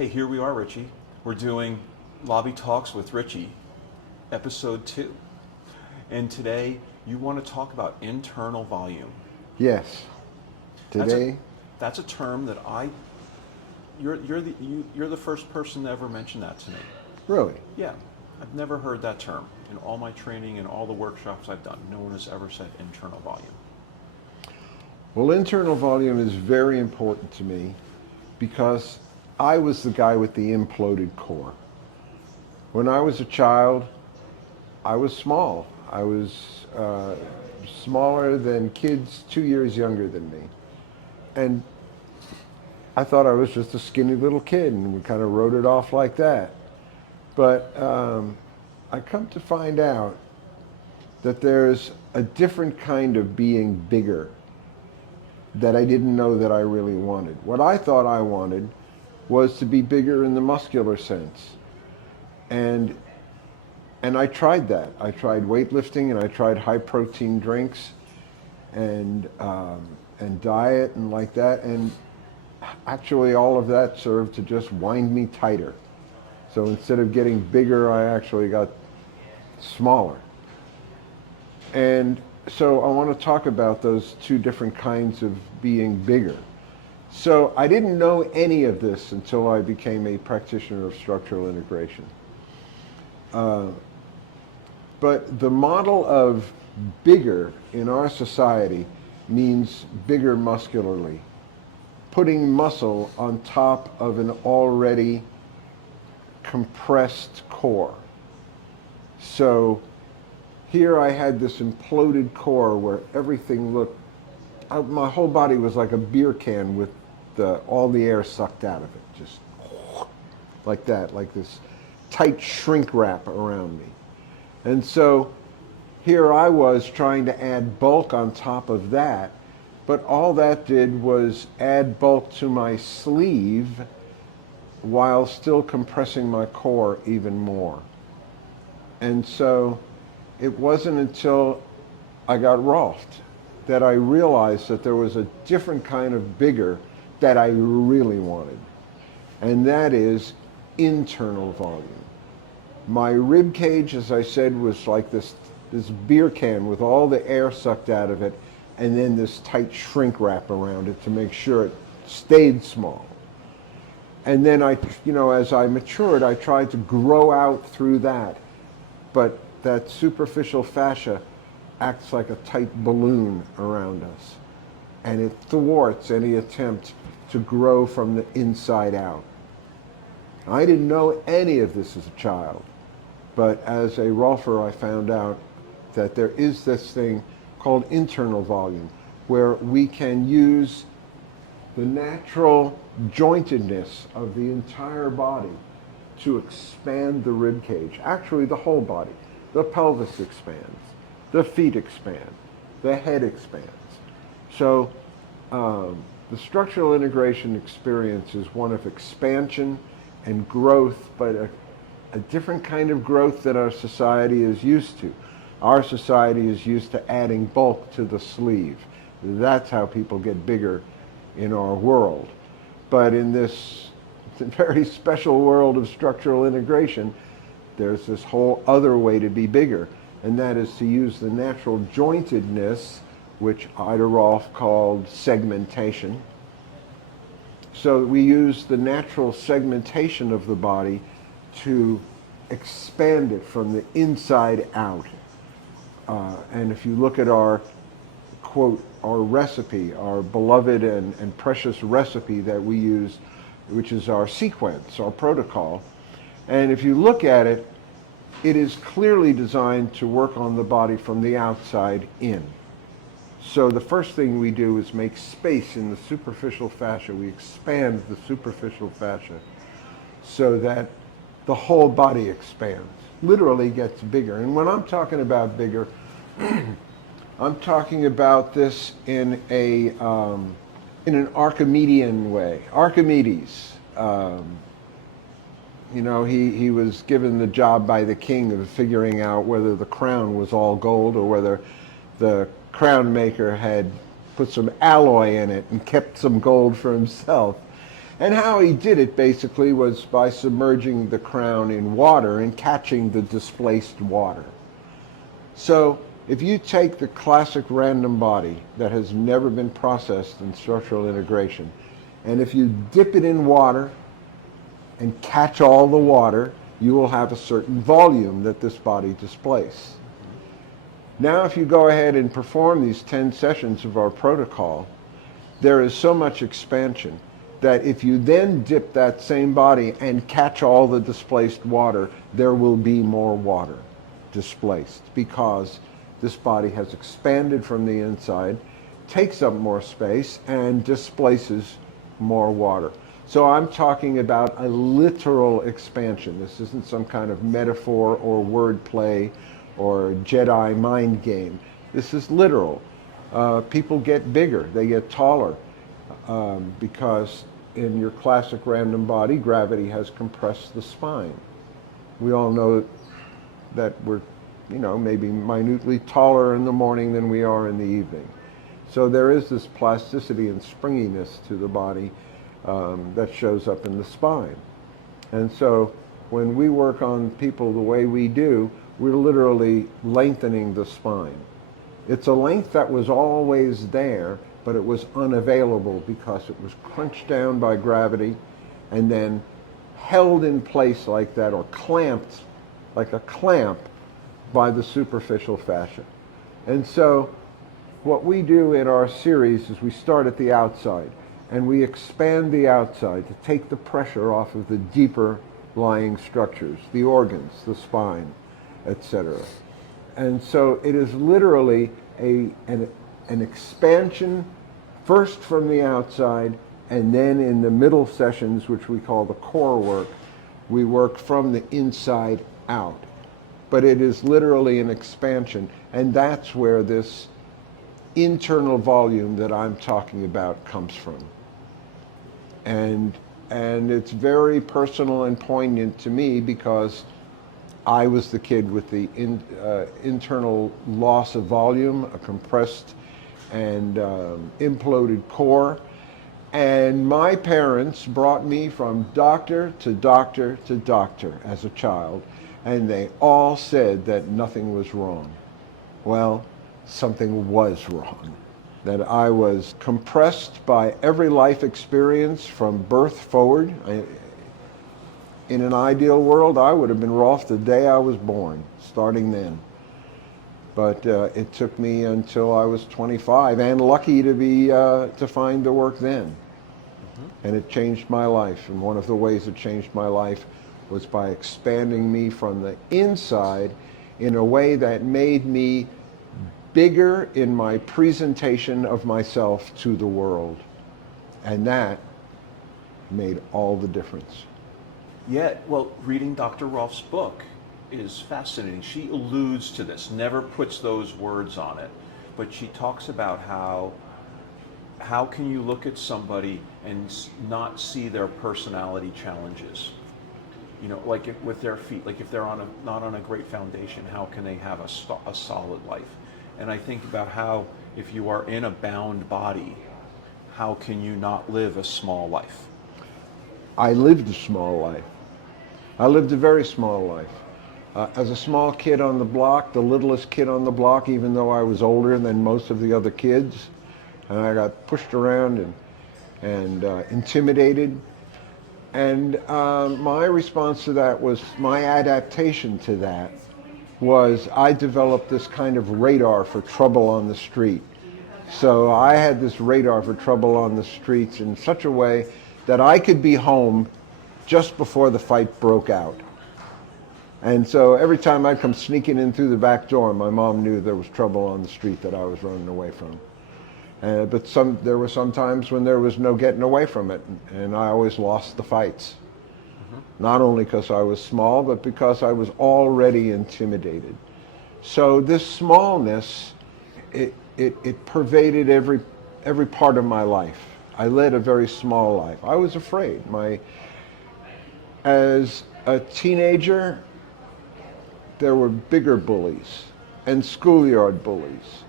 Hey, here we are, Ritchie. We're doing Lobby Talks with Ritchie, episode 2. And today you want to talk about internal volume. Yes. That's a, Today, that's a term that you're the first person to ever mention that to me. really, Yeah, I've never heard that term. In all my training and all the workshops I've done, no one has ever said internal volume. well, internal volume is very important to me because I was the guy with the imploded core. When I was a child, I was small. I was smaller than kids 2 years younger than me. And I thought I was just a skinny little kid, and we kind of wrote it off like that. But I come to find out that there's a different kind of being bigger that I didn't know that I really wanted. What I thought I wanted was to be bigger in the muscular sense. And I tried that. I tried weightlifting, and I tried high protein drinks and diet and like that. And actually all of that served to just wind me tighter. So instead of getting bigger, I actually got smaller. And so I want to talk about those two different kinds of being bigger. So I didn't know any of this until I became a practitioner of structural integration. But the model of bigger in our society means bigger muscularly, putting muscle on top of an already compressed core. So here I had this imploded core where everything looked, my whole body was like a beer can with all the air sucked out of it, just like that, like this tight shrink wrap around me. And so here I was trying to add bulk on top of that, but all that did was add bulk to my sleeve while still compressing my core even more. And so it wasn't until I got Rolfed that I realized that there was a different kind of bigger that I really wanted, and that is internal volume. My rib cage, as I said, was like this beer can with all the air sucked out of it, and then this tight shrink wrap around it to make sure it stayed small. And then as I matured, I tried to grow out through that, but that superficial fascia acts like a tight balloon around us, and it thwarts any attempt to grow from the inside out. I didn't know any of this as a child, but as a Rolfer, I found out that there is this thing called internal volume, where we can use the natural jointedness of the entire body to expand the rib cage. Actually, the whole body. The pelvis expands, the feet expand, the head expands. So the structural integration experience is one of expansion and growth, but a different kind of growth that our society is used to. Our society is used to adding bulk to the sleeve. That's how people get bigger in our world. But in this very special world of structural integration, there's this whole other way to be bigger, and that is to use the natural jointedness, which Ida Rolf called segmentation. So we use the natural segmentation of the body to expand it from the inside out. And if you look at our, quote, our recipe, our beloved and precious recipe that we use, which is our sequence, our protocol, and if you look at it, it is clearly designed to work on the body from the outside in. So the first thing we do is make space in the superficial fascia. We expand the superficial fascia so that the whole body expands, literally gets bigger. And when I'm talking about bigger, I'm talking about this in an Archimedean way. Archimedes, he was given the job by the king of figuring out whether the crown was all gold or whether the crown maker had put some alloy in it and kept some gold for himself. And how he did it basically was by submerging the crown in water and catching the displaced water. So if you take the classic random body that has never been processed in structural integration, and if you dip it in water and catch all the water, you will have a certain volume that this body displaces. Now if you go ahead and perform these 10 sessions of our protocol, there is so much expansion that if you then dip that same body and catch all the displaced water, there will be more water displaced because this body has expanded from the inside, takes up more space, and displaces more water. So I'm talking about a literal expansion. This isn't some kind of metaphor or wordplay or Jedi mind game. This is literal. People get bigger, they get taller, because in your classic random body, gravity has compressed the spine. We all know that we're, maybe minutely taller in the morning than we are in the evening. So there is this plasticity and springiness to the body that shows up in the spine. And so when we work on people the way we do, we're literally lengthening the spine. It's a length that was always there, but it was unavailable because it was crunched down by gravity and then held in place like that, or clamped like a clamp by the superficial fascia. And so what we do in our series is we start at the outside and we expand the outside to take the pressure off of the deeper lying structures, the organs, the spine, etc. And so it is literally an expansion, first from the outside, and then in the middle sessions, which we call the core work, we work from the inside out. But it is literally an expansion, and that's where this internal volume that I'm talking about comes from. And it's very personal and poignant to me because I was the kid with the internal loss of volume, a compressed and imploded core. And my parents brought me from doctor to doctor to doctor as a child, and they all said that nothing was wrong. Well, something was wrong. That I was compressed by every life experience from birth forward. In an ideal world, I would have been Rolf the day I was born, starting then. But it took me until I was 25, and lucky to find the work then. Mm-hmm. And it changed my life. And one of the ways it changed my life was by expanding me from the inside in a way that made me bigger in my presentation of myself to the world. And that made all the difference. Yeah, well, reading Dr. Rolf's book is fascinating. She alludes to this, never puts those words on it, but she talks about how can you look at somebody and not see their personality challenges? Like with their feet, like if they're not on a great foundation, how can they have a solid life? And I think about how if you are in a bound body, how can you not live a small life? I lived a small life. I lived a very small life. As a small kid on the block, the littlest kid on the block, even though I was older than most of the other kids, and I got pushed around and intimidated. And my response to that was, my adaptation to that was I developed this kind of radar for trouble on the street. So I had this radar for trouble on the streets in such a way that I could be home just before the fight broke out. And so every time I'd come sneaking in through the back door, my mom knew there was trouble on the street that I was running away from. But there were some times when there was no getting away from it, and I always lost the fights. Mm-hmm. Not only because I was small, but because I was already intimidated. So this smallness, it pervaded every part of my life. I led a very small life. I was afraid. As a teenager, there were bigger bullies and schoolyard bullies.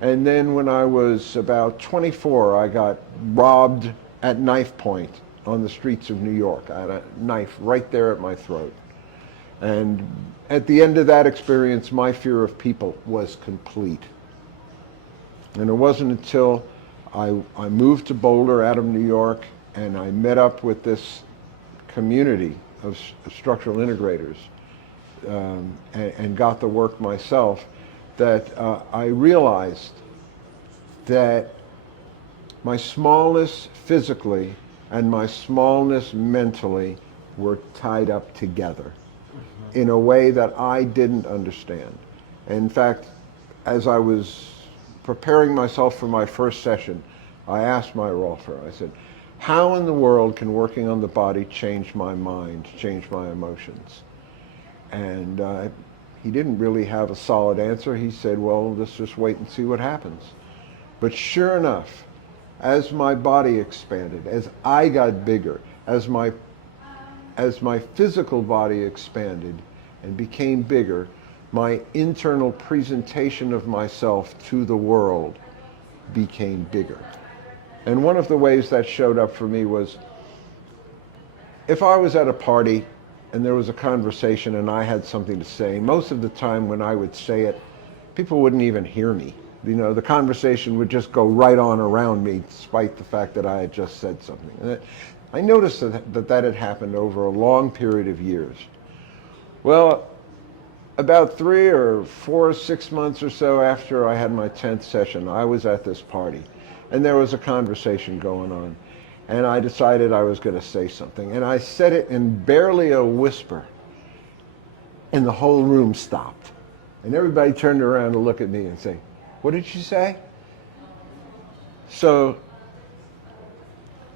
And then when I was about 24, I got robbed at knife point on the streets of New York. I had a knife right there at my throat. And at the end of that experience, my fear of people was complete. And it wasn't until I moved to Boulder out of New York and I met up with this community of structural integrators and got the work myself that I realized that my smallness physically and my smallness mentally were tied up together in a way that I didn't understand. In fact, as I was preparing myself for my first session, I asked my Rolfer, I said, how in the world can working on the body change my mind, change my emotions? And he didn't really have a solid answer. He said, well, let's just wait and see what happens. But sure enough, as my body expanded, as I got bigger, as my physical body expanded and became bigger, my internal presentation of myself to the world became bigger. And one of the ways that showed up for me was if I was at a party and there was a conversation and I had something to say, most of the time when I would say it, people wouldn't even hear me. You know, the conversation would just go right on around me despite the fact that I had just said something. And I noticed that had happened over a long period of years. Well, about 3 or 4 or 6 months or so after I had my 10th session, I was at this party and there was a conversation going on. And I decided I was going to say something. And I said it in barely a whisper. And the whole room stopped. And everybody turned around to look at me and say, what did you say? So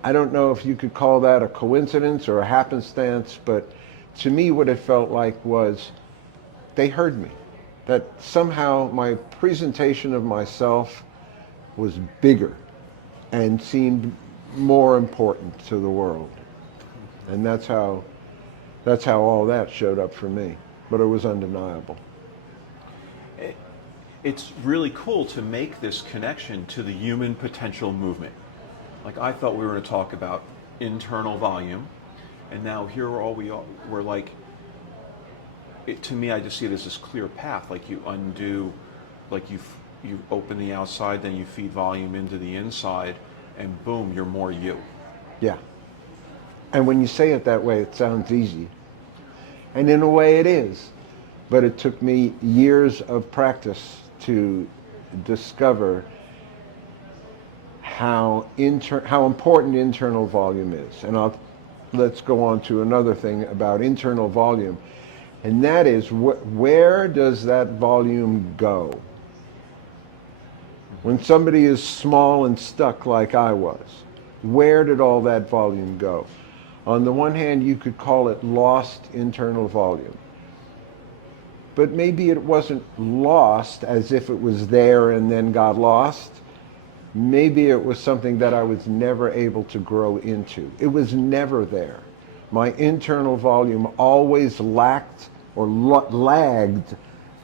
I don't know if you could call that a coincidence or a happenstance, but to me what it felt like was they heard me. That somehow my presentation of myself was bigger and seemed more important to the world. And that's how all that showed up for me. But it was undeniable. It's really cool to make this connection to the human potential movement. Like I thought we were going to talk about internal volume, and now here we're like, to me I just see this as clear path. Like you undo, like you open the outside, then you feed volume into the inside, and boom, you're more you. Yeah. And when you say it that way, it sounds easy. And in a way it is. But it took me years of practice to discover how important internal volume is. And let's go on to another thing about internal volume. And that is, where does that volume go? When somebody is small and stuck like I was, where did all that volume go? On the one hand, you could call it lost internal volume. But maybe it wasn't lost as if it was there and then got lost. Maybe it was something that I was never able to grow into. It was never there. My internal volume always lacked or lagged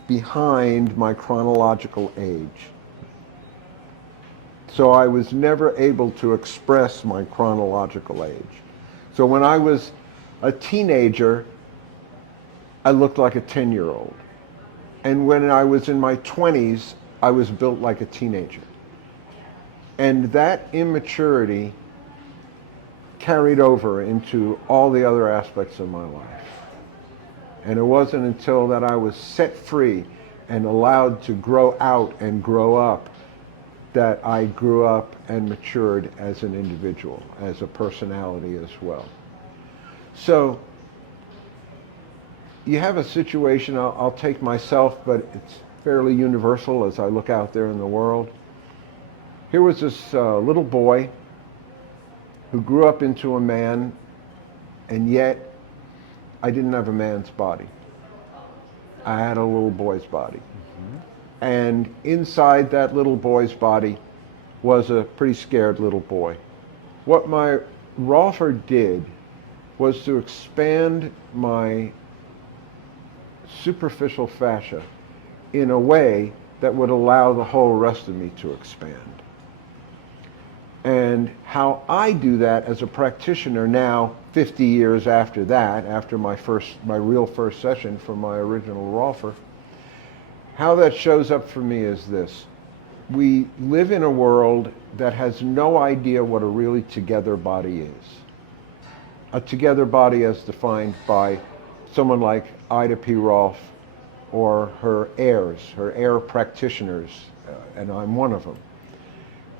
behind my chronological age. So I was never able to express my chronological age. So when I was a teenager, I looked like a 10-year-old. And when I was in my 20s, I was built like a teenager. And that immaturity carried over into all the other aspects of my life. And it wasn't until that I was set free and allowed to grow out and grow up that I grew up and matured as an individual, as a personality as well. So you have a situation, I'll take myself, but it's fairly universal as I look out there in the world. Here was this little boy who grew up into a man, and yet I didn't have a man's body. I had a little boy's body. And inside that little boy's body was a pretty scared little boy. What my Rolfer did was to expand my superficial fascia in a way that would allow the whole rest of me to expand. And how I do that as a practitioner now, 50 years after that, after my real first session for my original Rolfer, how that shows up for me is this. We live in a world that has no idea what a really together body is. A together body as defined by someone like Ida P. Rolf or her heirs, her heir practitioners, and I'm one of them.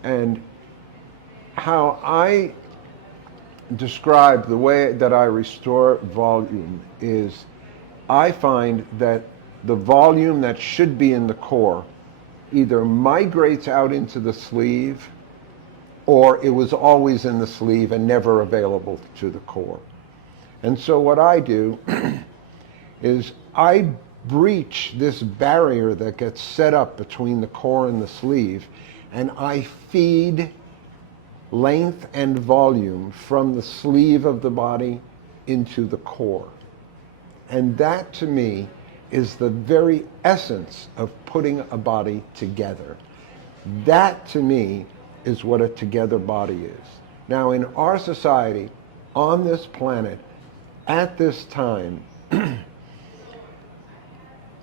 And how I describe the way that I restore volume is I find that the volume that should be in the core either migrates out into the sleeve or it was always in the sleeve and never available to the core. And so what I do is I breach this barrier that gets set up between the core and the sleeve, and I feed length and volume from the sleeve of the body into the core. And that to me is the very essence of putting a body together. That to me is what a together body is. Now in our society, on this planet, at this time,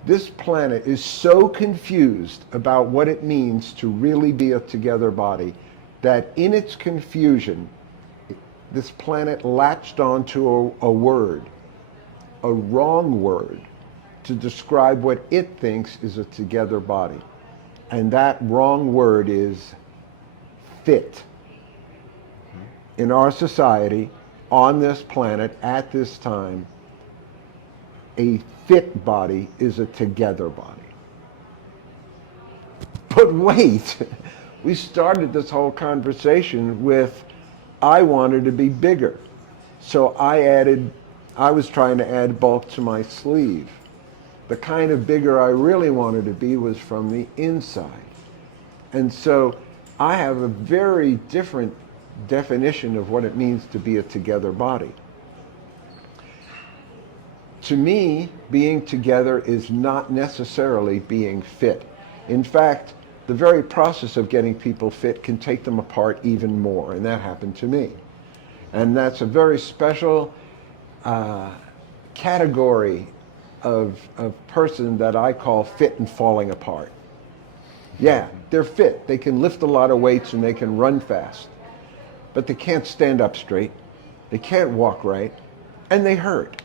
this planet is so confused about what it means to really be a together body that in its confusion, this planet latched onto a word, a wrong word, to describe what it thinks is a together body. And that wrong word is fit. In our society, on this planet, at this time, a fit body is a together body. But wait, we started this whole conversation with, I wanted to be bigger. So I was trying to add bulk to my sleeve. The kind of bigger I really wanted to be was from the inside. And so I have a very different definition of what it means to be a together body. To me, being together is not necessarily being fit. In fact, the very process of getting people fit can take them apart even more, and that happened to me. And that's a very special category of person that I call fit and falling apart. Yeah, they're fit. They can lift a lot of weights and they can run fast, but they can't stand up straight. They can't walk right, and they hurt.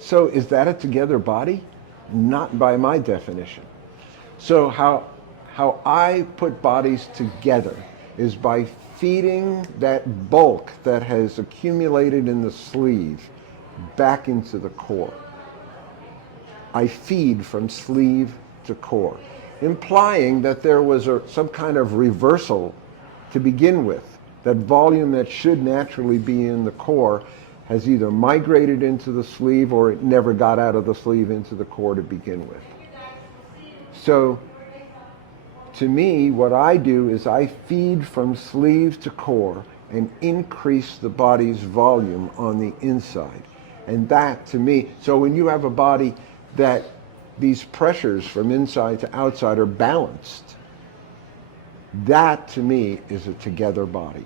So is that a together body? Not by my definition. So how I put bodies together is by feeding that bulk that has accumulated in the sleeve back into the core. I feed from sleeve to core, implying that there was some kind of reversal to begin with. That volume that should naturally be in the core has either migrated into the sleeve or it never got out of the sleeve into the core to begin with. So to me, what I do is I feed from sleeve to core and increase the body's volume on the inside. And that to me, so when you have a body that these pressures from inside to outside are balanced, that to me is a together body.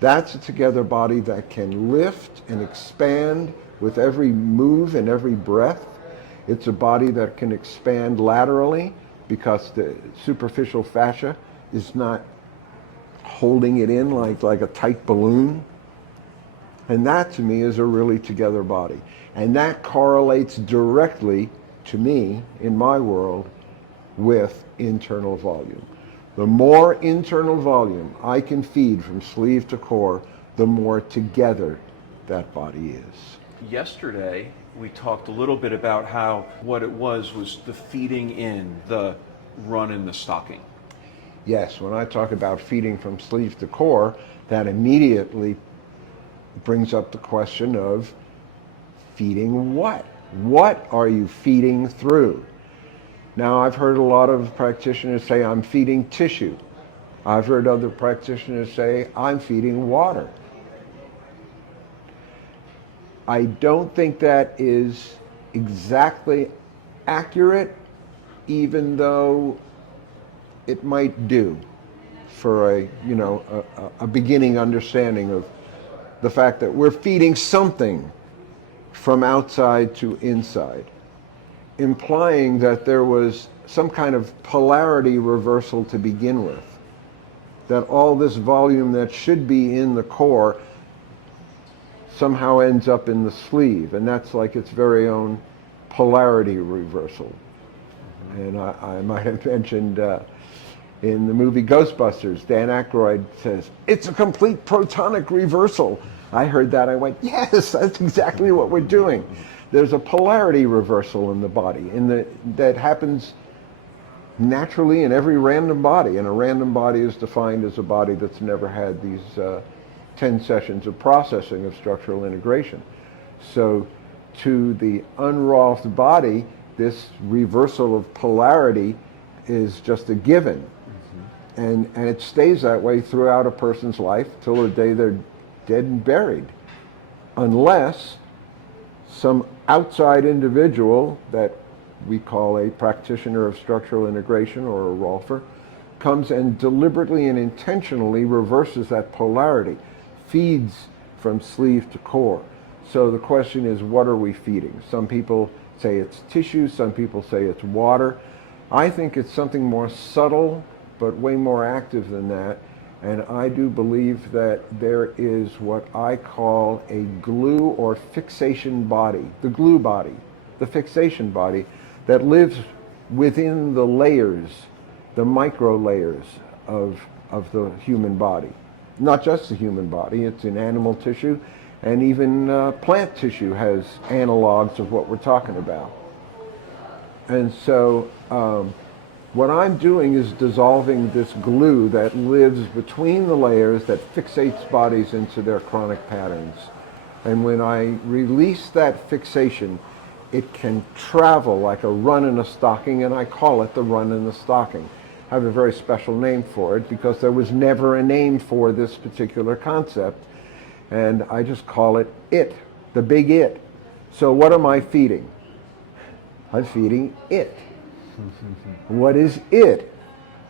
That's a together body that can lift and expand with every move and every breath. It's a body that can expand laterally because the superficial fascia is not holding it in like a tight balloon. And that to me is a really together body. And that correlates directly to me, in my world, with internal volume. The more internal volume I can feed from sleeve to core, the more together that body is. Yesterday, we talked a little bit about how what it was the feeding in, the run in the stocking. Yes, when I talk about feeding from sleeve to core, that immediately brings up the question of feeding what? What are you feeding through? Now, I've heard a lot of practitioners say, I'm feeding tissue. I've heard other practitioners say, I'm feeding water. I don't think that is exactly accurate, even though it might do. for a beginning understanding of the fact that we're feeding something from outside to inside, implying that there was some kind of polarity reversal to begin with, that all this volume that should be in the core somehow ends up in the sleeve, and that's like its very own polarity reversal. And I might have mentioned in the movie Ghostbusters, Dan Aykroyd says, "It's a complete protonic reversal." I heard that, I went, yes, that's exactly what we're doing. There's a polarity reversal in the body, that happens naturally in every random body, and a random body is defined as a body that's never had these 10 sessions of processing of structural integration. So to the unrolfed body, this reversal of polarity is just a given. And it stays that way throughout a person's life till the day they're dead and buried, unless some outside individual that we call a practitioner of structural integration or a Rolfer comes and deliberately and intentionally reverses that polarity, feeds from sleeve to core. So the question is, what are we feeding? Some people say it's tissue, some people say it's water. I think it's something more subtle but way more active than that, and I do believe that there is what I call a glue or fixation body, the glue body, the fixation body, that lives within the layers, the micro layers of the human body. Not just the human body, it's in animal tissue, and even plant tissue has analogs of what we're talking about. And so what I'm doing is dissolving this glue that lives between the layers, that fixates bodies into their chronic patterns. And when I release that fixation, it can travel like a run in a stocking, and I call it the run in the stocking. I have a very special name for it because there was never a name for this particular concept, and I just call it it, the big it. So what am I feeding? I'm feeding it. What is it?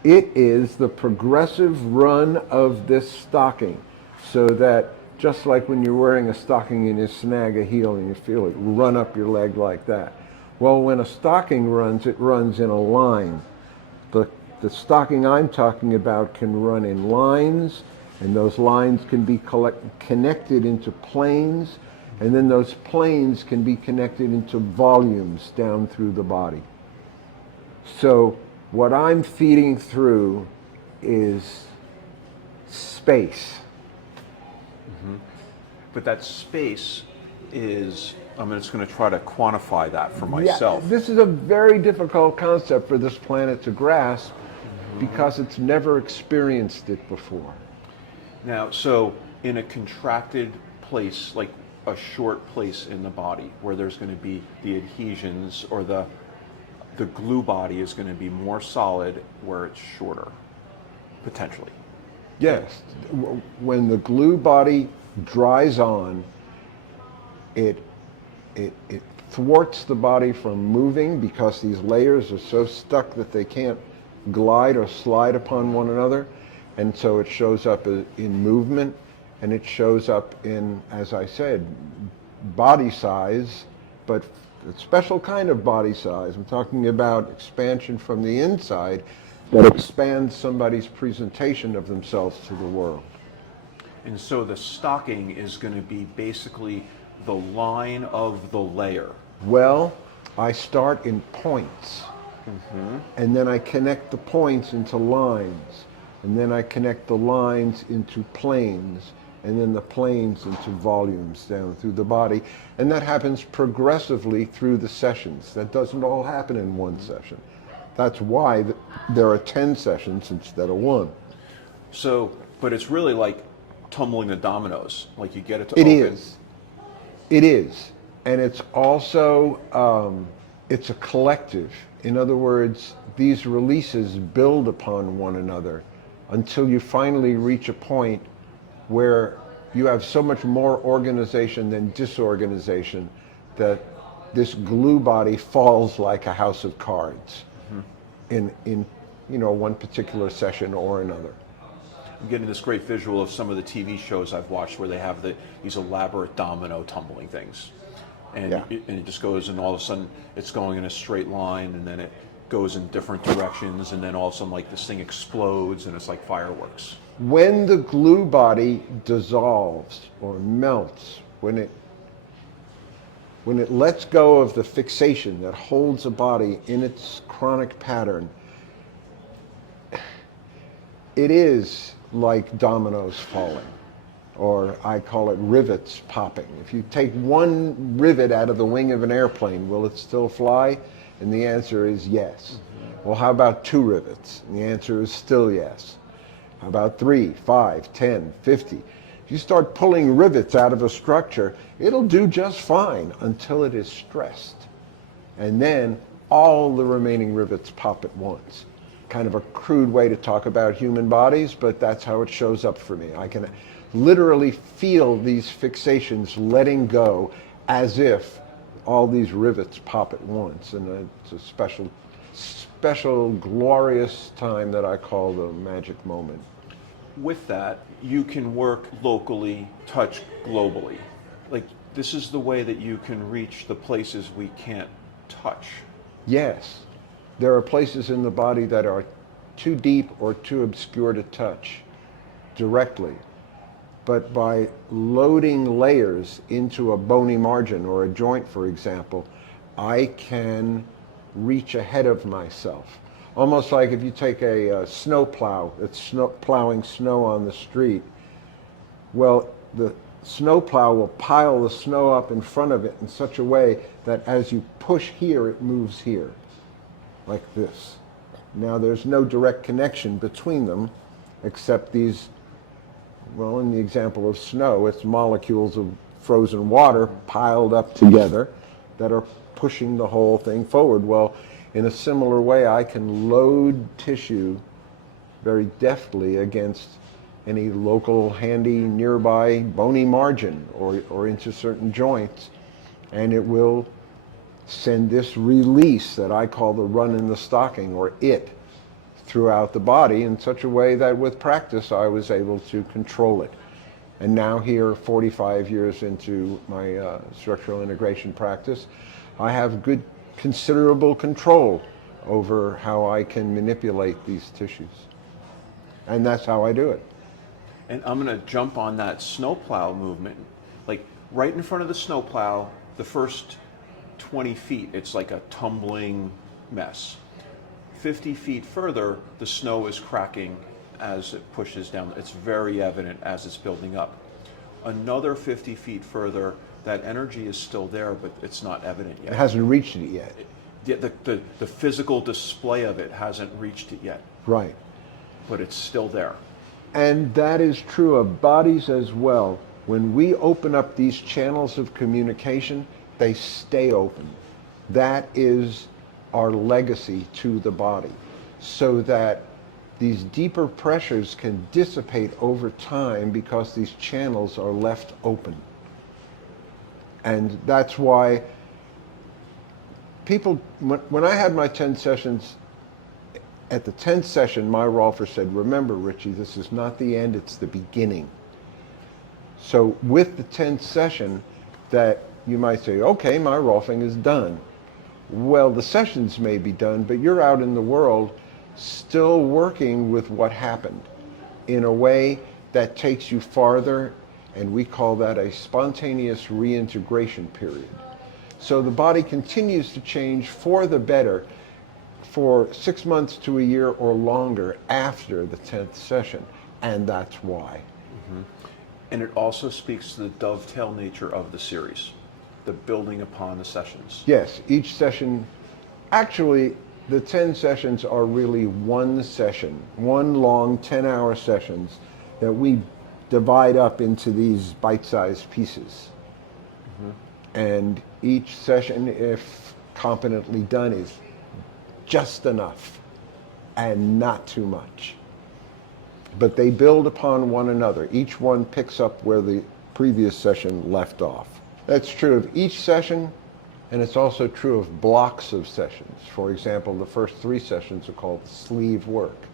It is the progressive run of this stocking, so that just like when you're wearing a stocking and you snag a heel and you feel it run up your leg like that. Well, when a stocking runs, it runs in a line. The stocking I'm talking about can run in lines, and those lines can be connected into planes, and then those planes can be connected into volumes down through the body. So what I'm feeding through is space. But that space is, I'm just going to try to quantify that for myself. Yeah, this is a very difficult concept for this planet to grasp because it's never experienced it before. Now, so in a contracted place, like a short place in the body where there's going to be the adhesions, or the glue body is going to be more solid where it's shorter, potentially. Yes, when the glue body dries on, it thwarts the body from moving because these layers are so stuck that they can't glide or slide upon one another, and so it shows up in movement, and it shows up in, as I said, body size, but a special kind of body size. I'm talking about expansion from the inside that expands somebody's presentation of themselves to the world. And so the stocking is going to be basically the line of the layer. Well, I start in points, and then I connect the points into lines, and then I connect the lines into planes, and then the planes into volumes down through the body. And that happens progressively through the sessions. That doesn't all happen in one session. That's why there are 10 sessions instead of one. So, but it's really like tumbling the dominoes, like you get it to It open. is. It is. And it's also, it's a collective. In other words, these releases build upon one another until you finally reach a point where you have so much more organization than disorganization that this glue body falls like a house of cards in one particular session or another. I'm getting this great visual of some of the TV shows I've watched where they have these elaborate domino tumbling things. And, Yeah. it just goes, and all of a sudden it's going in a straight line, and then it goes in different directions, and then all of a sudden like this thing explodes, and it's like fireworks. When the glue body dissolves or melts, when it lets go of the fixation that holds a body in its chronic pattern, it is like dominoes falling, or I call it rivets popping. If you take one rivet out of the wing of an airplane, will it still fly? And the answer is yes. Well, how about 2 rivets? And the answer is still yes. How about 3, 5, 10, 50? If you start pulling rivets out of a structure, it'll do just fine until it is stressed. And then all the remaining rivets pop at once. Kind of a crude way to talk about human bodies, but that's how it shows up for me. I can literally feel these fixations letting go as if all these rivets pop at once. And it's a special, glorious time that I call the magic moment. With that, you can work locally, touch globally. Like, this is the way that you can reach the places we can't touch. Yes, there are places in the body that are too deep or too obscure to touch directly. But by loading layers into a bony margin or a joint, for example, I can reach ahead of myself. Almost like if you take a snow plow that's plowing snow on the street. Well, the snow plow will pile the snow up in front of it in such a way that as you push here, it moves here, like this. Now, there's no direct connection between them, except these, well, in the example of snow, it's molecules of frozen water piled up together that are pushing the whole thing forward. Well, in a similar way, I can load tissue very deftly against any local, handy, nearby bony margin or into certain joints, and it will send this release that I call the run in the stocking, or it, throughout the body in such a way that with practice I was able to control it. And now here, 45 years into my structural integration practice, I have considerable control over how I can manipulate these tissues. And that's how I do it. And I'm going to jump on that snowplow movement. Like, right in front of the snowplow, the first 20 feet, it's like a tumbling mess. 50 feet further, the snow is cracking as it pushes down. It's very evident as it's building up. Another 50 feet further, that energy is still there, but it's not evident yet. It hasn't reached it yet. The physical display of it hasn't reached it yet. Right. But it's still there. And that is true of bodies as well. When we open up these channels of communication, they stay open. That is our legacy to the body, so that these deeper pressures can dissipate over time because these channels are left open. And that's why people, when I had my 10 sessions, at the 10th session, my Rolfer said, remember, Ritchie, this is not the end, it's the beginning. So with the 10th session, that you might say, okay, my Rolfing is done. Well, the sessions may be done, but you're out in the world still working with what happened in a way that takes you farther, and we call that a spontaneous reintegration period. So the body continues to change for the better for 6 months to a year or longer after the 10th session, and that's why. Mm-hmm. And it also speaks to the dovetail nature of the series, the building upon the sessions. Yes, each session, actually, the 10 sessions are really one session, one long 10-hour sessions that we divide up into these bite-sized pieces. Mm-hmm. And each session, if competently done, is just enough and not too much. But they build upon one another. Each one picks up where the previous session left off. That's true of each session, and it's also true of blocks of sessions. For example, the first 3 sessions are called sleeve work,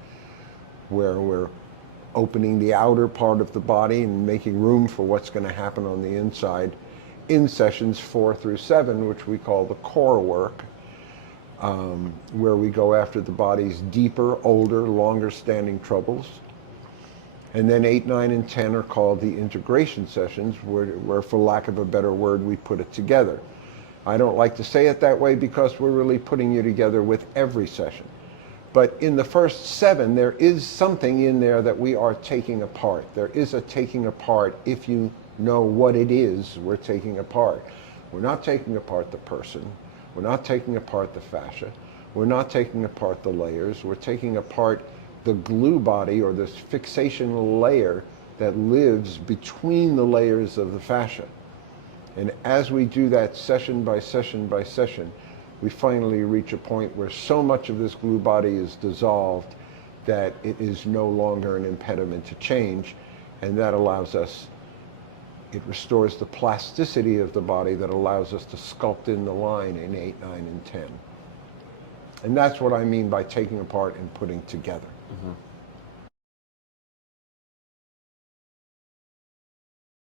where we're opening the outer part of the body and making room for what's going to happen on the inside in sessions 4 through 7, which we call the core work, where we go after the body's deeper, older, longer standing troubles. And then 8, 9, and 10 are called the integration sessions, where for lack of a better word, we put it together. I don't like to say it that way because we're really putting you together with every session. But in the first 7, there is something in there that we are taking apart. There is a taking apart if you know what it is we're taking apart. We're not taking apart the person. We're not taking apart the fascia. We're not taking apart the layers. We're taking apart the glue body, or this fixation layer that lives between the layers of the fascia. And as we do that session by session by session, we finally reach a point where so much of this glue body is dissolved that it is no longer an impediment to change, and that allows us, it restores the plasticity of the body that allows us to sculpt in the line in 8, 9, and 10. And that's what I mean by taking apart and putting together. Mm-hmm.